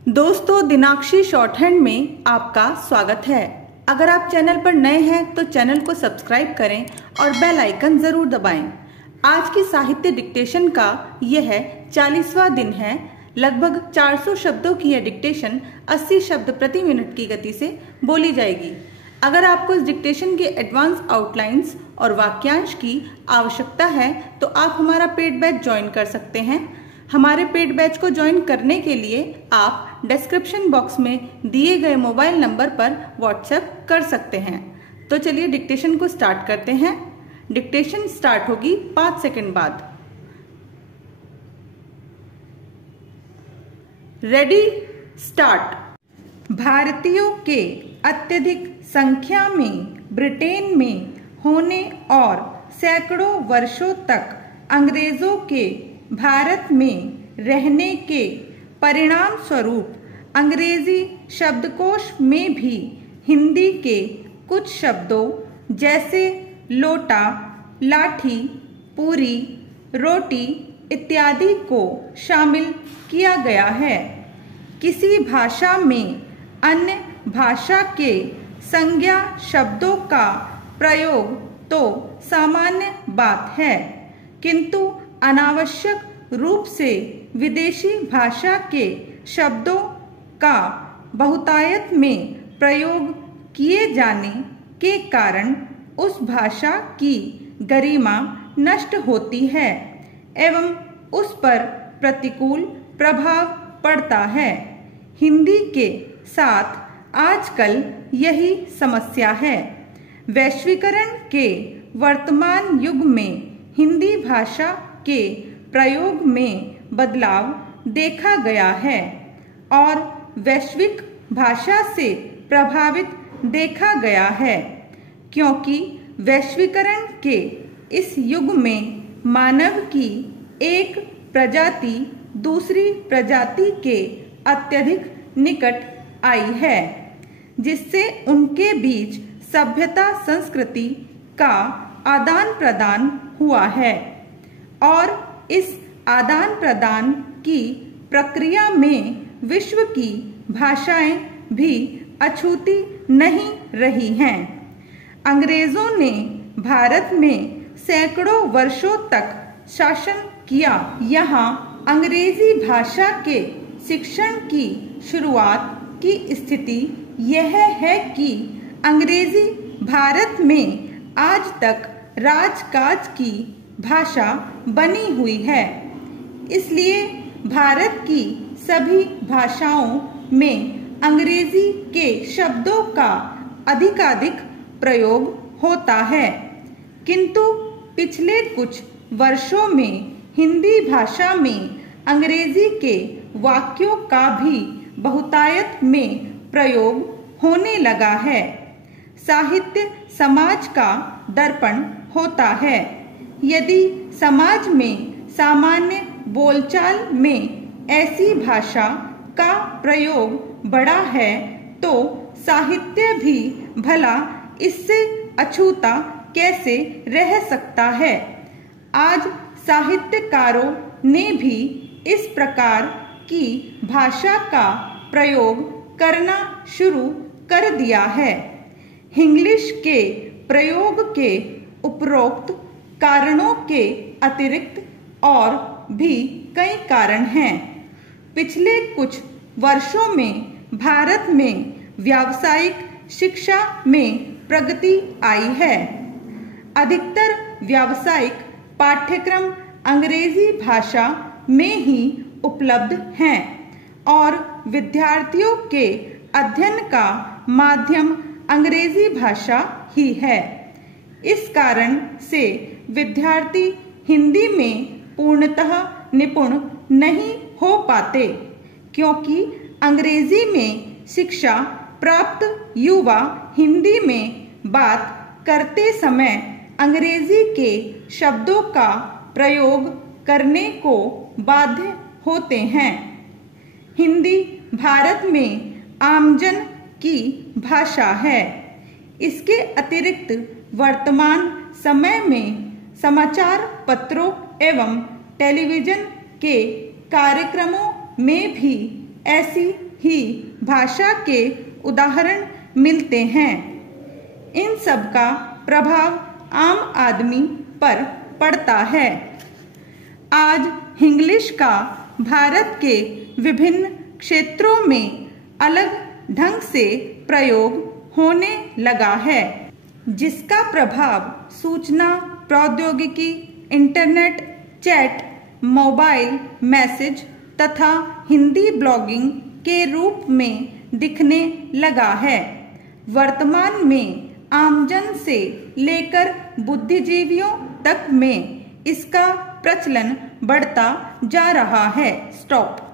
दोस्तों, दिनाक्षी short hand में आपका स्वागत है। अगर आप चैनल पर नए हैं तो चैनल को सब्सक्राइब करें और बेल आइकन जरूर दबाएं। आज की साहित्य डिक्टेशन का यह 40वां दिन है। लगभग 400 शब्दों की यह डिक्टेशन 80 शब्द प्रति मिनट की गति से बोली जाएगी। अगर आपको इस डिक्टेशन के एडवांस आउटलाइंस और वाक्यांश की आवश्यकता है तो आप हमारा पेड बैच ज्वाइन कर सकते हैं। हमारे पेड बैच को ज्वाइन करने के लिए आप डिस्क्रिप्शन बॉक्स में दिए गए मोबाइल नंबर पर व्हाट्सएप कर सकते हैं। तो चलिए डिक्टेशन को स्टार्ट करते हैं। डिक्टेशन स्टार्ट होगी 5 सेकंड बाद। Ready, start. भारतीयों के अत्यधिक संख्या में ब्रिटेन में होने और सैकड़ों वर्षों तक अंग्रेजों के भारत में रहने के परिणाम स्वरूप अंग्रेजी शब्दकोश में भी हिंदी के कुछ शब्दों जैसे लोटा, लाठी, पूरी, रोटी इत्यादि को शामिल किया गया है। किसी भाषा में अन्य भाषा के संज्ञा शब्दों का प्रयोग तो सामान्य बात है, किंतु अनावश्यक रूप से विदेशी भाषा के शब्दों का बहुतायत में प्रयोग किए जाने के कारण उस भाषा की गरिमा नष्ट होती है एवं उस पर प्रतिकूल प्रभाव पड़ता है। हिंदी के साथ आजकल यही समस्या है। वैश्वीकरण के वर्तमान युग में हिंदी भाषा के प्रयोग में बदलाव देखा गया है और वैश्विक भाषा से प्रभावित देखा गया है, क्योंकि वैश्वीकरण के इस युग में मानव की एक प्रजाति दूसरी प्रजाति के अत्यधिक निकट आई है, जिससे उनके बीच सभ्यता संस्कृति का आदान प्रदान हुआ है और इस आदान प्रदान की प्रक्रिया में विश्व की भाषाएं भी अछूती नहीं रही हैं। अंग्रेजों ने भारत में सैकड़ों वर्षों तक शासन किया। यहाँ अंग्रेजी भाषा के शिक्षण की शुरुआत की स्थिति यह है कि अंग्रेजी भारत में आज तक राजकाज की भाषा बनी हुई है। इसलिए भारत की सभी भाषाओं में अंग्रेजी के शब्दों का अधिकाधिक प्रयोग होता है, किंतु पिछले कुछ वर्षों में हिंदी भाषा में अंग्रेजी के वाक्यों का भी बहुतायत में प्रयोग होने लगा है। साहित्य समाज का दर्पण होता है। यदि समाज में सामान्य बोलचाल में ऐसी भाषा का प्रयोग बढ़ा है तो साहित्य भी भला इससे अछूता कैसे रह सकता है। आज साहित्यकारों ने भी इस प्रकार की भाषा का प्रयोग करना शुरू कर दिया है। इंग्लिश के प्रयोग के उपरोक्त कारणों के अतिरिक्त और भी कई कारण हैं। पिछले कुछ वर्षों में भारत में व्यावसायिक शिक्षा में प्रगति आई है। अधिकतर व्यावसायिक पाठ्यक्रम अंग्रेजी भाषा में ही उपलब्ध हैं और विद्यार्थियों के अध्ययन का माध्यम अंग्रेजी भाषा ही है। इस कारण से विद्यार्थी हिंदी में पूर्णतः निपुण नहीं हो पाते, क्योंकि अंग्रेजी में शिक्षा प्राप्त युवा हिंदी में बात करते समय अंग्रेजी के शब्दों का प्रयोग करने को बाध्य होते हैं। हिंदी भारत में आमजन की भाषा है। इसके अतिरिक्त वर्तमान समय में समाचार पत्रों एवं टेलीविजन के कार्यक्रमों में भी ऐसी ही भाषा के उदाहरण मिलते हैं। इन सब का प्रभाव आम आदमी पर पड़ता है। आज इंग्लिश का भारत के विभिन्न क्षेत्रों में अलग ढंग से प्रयोग होने लगा है, जिसका प्रभाव सूचना प्रौद्योगिकी, इंटरनेट, चैट, मोबाइल मैसेज तथा हिंदी ब्लॉगिंग के रूप में दिखने लगा है। वर्तमान में आमजन से लेकर बुद्धिजीवियों तक में इसका प्रचलन बढ़ता जा रहा है। स्टॉप।